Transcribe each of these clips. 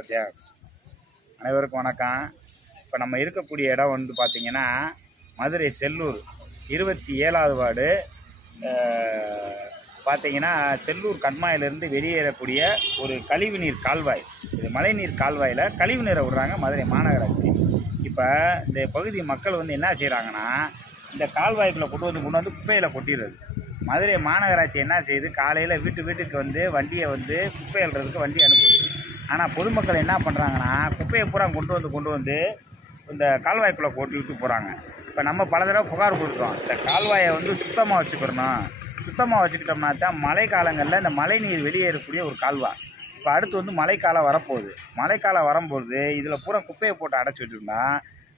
Okay, அனைவருக்கும் வணக்கம். இப்போ நம்ம இருக்கக்கூடிய இடம் வந்து பார்த்திங்கன்னா மதுரை செல்லூர் 27வது வார்டு. பார்த்திங்கன்னா செல்லூர் கண்மாயிலிருந்து வெளியேறக்கூடிய ஒரு கழிவுநீர் கால்வாய். இது மழைநீர் கால்வாயில் கழிவு நீரை விடுறாங்க மதுரை மாநகராட்சி. இப்போ இந்த பகுதி மக்கள் வந்து என்ன செய்கிறாங்கன்னா, இந்த கால்வாய்க்குள்ளே கொண்டு வந்து குப்பையில் கொட்டிடுறது. மதுரை மாநகராட்சி என்ன செய்யுது, காலையில் வீட்டுக்கு வந்து வண்டியை வந்து குப்பை அள்ளுறதுக்கு வண்டி அனுப்புது. ஆனால் பொதுமக்கள் என்ன பண்ணுறாங்கன்னா, குப்பையை பூரா கொண்டு வந்து இந்த கால்வாய்க்குள்ளே கொட்டிவிட்டு போகிறாங்க. இப்போ நம்ம பல தடவை புகார் கொடுத்தோம், இந்த கால்வாயை வந்து சுத்தமாக வச்சுக்கிறணும். சுத்தமாக வச்சுக்கிட்டோம்னா தான் மழை காலங்களில் இந்த மழை நீர் வெளியேறக்கூடிய ஒரு கால்வாய். இப்போ அடுத்து வந்து மழைக்காலம் வரப்போகுது. மழைக்காலம் வரும்போது இதில் பூரா குப்பையை போட்டு அடைச்சி விட்டுருந்தா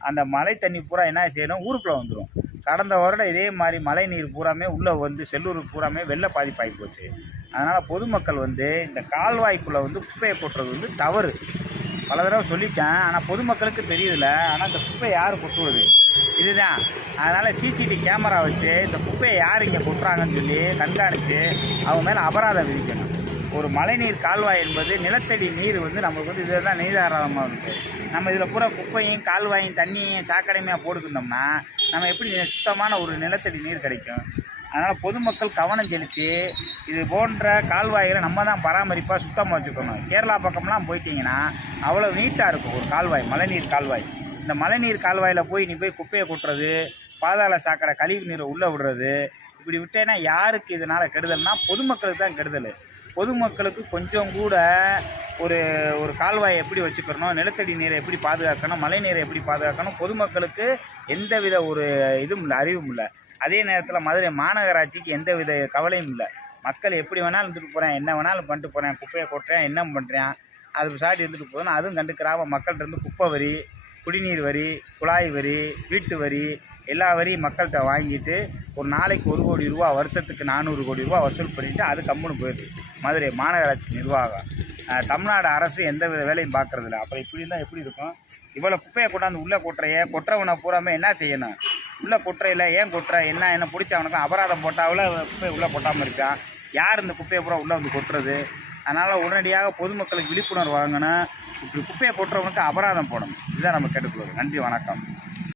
அந்த மழை தண்ணி பூரா என்ன செய்யணும், ஊருக்குள்ளே வந்துடும். கடந்த வருடம் இதே மாதிரி மழை நீர் பூராமே உள்ளே வந்து செல்லூருக்கு பூராமே வெள்ள பாதிப்பாகி போச்சு. அதனால் பொதுமக்கள் வந்து இந்த கால்வாய்க்குள்ளே வந்து குப்பையை கொட்டுறது வந்து தவறு. பல தடவை சொல்லிட்டேன், ஆனால் பொதுமக்களுக்கு தெரியல. ஆனால் இந்த குப்பையை யார் கொட்டுவது இதுதான். அதனால் சிசிடிவி கேமரா வச்சு இந்த குப்பையை யார் இங்கே கொட்டுறாங்கன்னு சொல்லி கண்காணித்து அவங்க மேலே அபராதம் விதிக்கணும். ஒரு மழைநீர் கால்வாய் என்பது நிலத்தடி நீர் வந்து நம்மளுக்கு வந்து இதில் தான் நீராதாரமாக இருக்குது. நம்ம இதில் பூரா குப்பையும் கால்வாயும் தண்ணியும் சாக்கடைமையாக போட்டுக்கிட்டோம்னா நம்ம எப்படி சுத்தமான ஒரு நிலத்தடி நீர் கிடைக்கும்? அதனால் பொதுமக்கள் கவனம் செலுத்தி இது போன்ற கால்வாய்களை நம்ம தான் பராமரிப்பாக சுத்தமாக வச்சுக்கணும். கேரளா பக்கம்லாம் போயிட்டீங்கன்னா அவ்வளோ நீட்டாக இருக்கும் ஒரு கால்வாய், மழைநீர் கால்வாய். இந்த மழைநீர் கால்வாயில் போய் நீ போய் குப்பையை கொட்டுறது, பாதாள சாக்கடை கழிவு நீரை உள்ளே விடுறது, இப்படி விட்டேன்னா யாருக்கு இதனால் கெடுதல்னா பொதுமக்களுக்கு தான் கெடுதல். பொதுமக்களுக்கு கொஞ்சம் கூட ஒரு கால்வாயை எப்படி வச்சுக்கணும், நிலத்தடி நீரை எப்படி பாதுகாக்கணும், மழை நீரை எப்படி பாதுகாக்கணும், பொதுமக்களுக்கு எந்தவித ஒரு இதுவும் இல்லை, அறிவும் இல்லை. அதே நேரத்தில் மதுரை மாநகராட்சிக்கு எந்தவித கவலையும் இல்லை. மக்கள் எப்படி வேணாலும் இருந்துட்டு போகிறேன், என்ன வேணாலும் பண்ணிட்டு போகிறேன், குப்பையை கொட்டுறேன், என்ன பண்ணுறேன், அது சாட்டி இருந்துட்டு போதுன்னு அதுவும் கண்டுக்கிறாம மக்கள்கிட்ட குப்பை வரி, குடிநீர் வரி, குழாய் வரி, வீட்டு வரி, எல்லா வரியும் மக்கள்கிட்ட வாங்கிட்டு ஒரு நாளைக்கு 1 கோடி ரூபா, வருஷத்துக்கு 400 கோடி ரூபா வசூல் பண்ணிவிட்டு அது கம்முன்னு போயிடுது மதுரை மாநகராட்சி நிர்வாகம். தமிழ்நாடு அரசு எந்த வித வேலையும் பார்க்குறதில்ல. அப்புறம் இப்படி இருந்தால் எப்படி இருக்கும்? இவ்வளோ குப்பையை கொண்டாந்து உள்ளே கொட்டுறவனை பூராமே என்ன செய்யணும்? உள்ளே கொட்டுறையில் ஏன் கொட்டுற, என்ன பிடிச்சவனுக்கும் அபராதம் போட்டாவில் குப்பையை உள்ளே கொட்டாமல் இருக்கான். யார் இந்த குப்பையை பூரா உள்ளே வந்து கொட்டுறது? அதனால் உடனடியாக பொதுமக்களுக்கு விழிப்புணர்வு வழங்கணும். இப்படி குப்பையை கொட்டுறவனுக்கு அபராதம் போடணும். இதுதான் நம்ம கேட்டுக்கொள்வது. நன்றி, வணக்கம்.